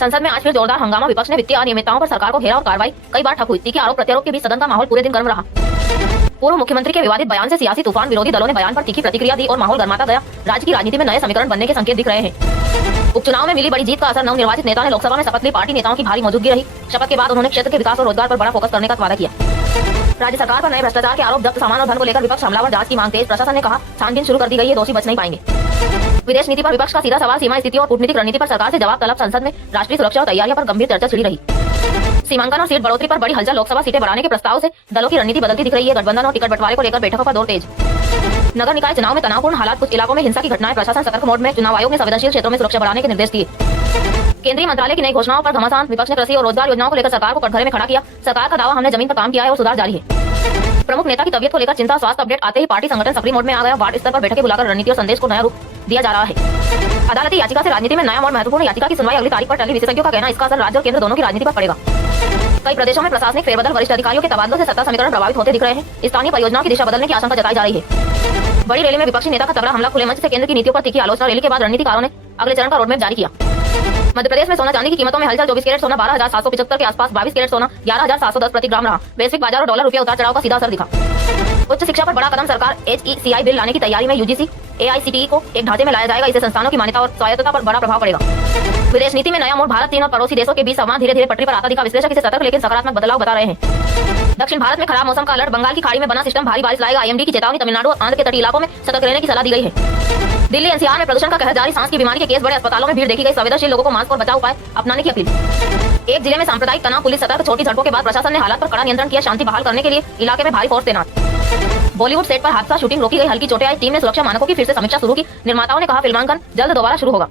संसद में आज फिर जोरदार हंगामा। विपक्ष ने वित्तीय अनियमितताओं पर सरकार को घेरा और कार्रवाई कई बार ठप हुई। तीखे आरोप प्रत्यारोप के बीच सदन का माहौल पूरे दिन गर्म रहा। पूर्व मुख्यमंत्री के विवादित बयान से सियासी तूफान, विरोधी दलों ने बयान पर तीखी प्रतिक्रिया दी और माहौल गर्माता गया। राज्य की राजनीति में नए समीकरण बनने के संकेत दिख रहे हैं। उपचुनाव में मिली बड़ी जीत का असर। नवनिर्वाचित नेता ने लोकसभा में शपथ ली। पार्टी नेताओं की भारी मौजूदगी रही। शपथ के बाद उन्होंने क्षेत्र के विकास और रोजगार पर बड़ा फोकस करने का वादा किया। राज्य सरकार पर नए भ्रष्टाचार के आरोप, जब्त सामान और धन को लेकर विपक्ष हमलावर, जांच की मांग तेज। प्रशासन ने कहा छानबीन शुरू कर दी गई है, दोषी बच नहीं पाएंगे। विदेश नीति पर विपक्ष का सीधा सवाल। सीमा स्थिति और कूटनीतिक रणनीति पर सरकार से जवाब तलब। संसद में राष्ट्रीय सुरक्षा और तैयारियों पर गंभीर चर्चा छिड़ी रही। सीमांकन और सीट बढ़ोतरी पर बड़ी हलचल। लोकसभा सीटें बढ़ाने के प्रस्ताव से दलों की रणनीति बदलती दिख रही है। गठबंधन और टिकट बंटवारे को लेकर बैठकों का दौर तेज। नगर निकाय चुनाव में तनावपूर्ण हालात, कुछ इलाकों में हिंसा की घटनाएं। प्रशासन सतर्क मोड में। चुनाव आयोग ने संवेदनशील क्षेत्रों में सुरक्षा बढ़ाने के निर्देश दिए। केंद्रीय मंत्रालय की नई घोषणाओं पर घमासान। विपक्ष ने कृषि और रोजगार योजनाओं को लेकर सरकार को कटघरे में खड़ा किया। सरकार का दावा, हमने जमीन पर काम किया है और सुधार जारी है। प्रमुख नेता की तबियत को लेकर चिंता। स्वास्थ्य अपडेट आते ही पार्टी संगठन सक्रिय मोड में आ गया। वार्ड स्तर पर बैठकें बुलाकर रणनीति और संदेश को नया रूप दिया जा रहा है। अदालती याचिका से राजनीति में नया मोड़। महत्वपूर्ण याचिका की सुनवाई अगली तारीख पर टली। विशेषज्ञों का कहना, इसका असर राज्य और केंद्र दोनों की राजनीति पर पड़ेगा। कई प्रदेशों में प्रशासनिक फेरबदल, वरिष्ठ अधिकारियों के तबादलों से सत्ता समीकरण प्रभावित होते दिख रहे हैं। स्थानीय परियोजनाओं की दिशा बदलने की आशंका जताई जा रही है। बड़ी रैली में विपक्षी नेता का तगड़ा हमला। खुले मंच से केंद्र की नीतियों पर तीखी आलोचना। रैली के बाद रणनीतिकारों ने अगले चरण का रोडमैप जारी किया। मध्य प्रदेश में सोना चांदी की कीमतों में हलचल। 24 कैरेट सोना 12,775 के आसपास, 22 कैरेट सोना 11,710 प्रति ग्राम रहा। वैश्विक बाजार और डॉलर रुपया उतार चढ़ाव का सीधा असर दिखा। उच्च शिक्षा पर बड़ा कदम। सरकार HECI बिल लाने की तैयारी में। UGC AICTE को एक ढांचे में लाया जाएगा। इससे संस्थानों की मान्यता और स्वायत्तता पर बड़ा प्रभाव पड़ेगा। विदेश नीति में नया मोड़। भारत, चीन और पड़ोसी देशों के बीच संवाद धीरे धीरे पटरी पर आता दिखा। विश्लेषक इसे सतर्क लेकिन सकारात्मक बदलाव बता रहे हैं। दक्षिण भारत में खराब मौसम का अलर्ट। बंगाल की खाड़ी में बना सिस्टम भारी बारिश लाएगा। IMD की चेतावनी। तमिलनाडु और आंध्र के तटीय इलाकों में सतर्क रहने की सलाह दी गई है। दिल्ली NCR में प्रदूषण का कहर जारी। सांस की बीमारी के केस बढ़े। अस्पतालों में भीड़ देखी गई। संवेदनशील लोगों को मास्क और बचाव उपाय अपनाने की अपील। एक जिले में सांप्रदायिक तनाव। पुलिस सतर्क। छोटी झड़पों के बाद प्रशासन ने हालात पर कड़ा नियंत्रण किया। शांति बहाल करने के लिए इलाके में भारी फोर्स तैनात। बॉलीवुड सेट पर हादसा। शूटिंग रोकी गई। हल्की चोटें आई। टीम ने सुरक्षा मानकों की फिर से समीक्षा शुरू की। निर्माताओं ने कहा फिल्मांकन जल्द दोबारा शुरू होगा।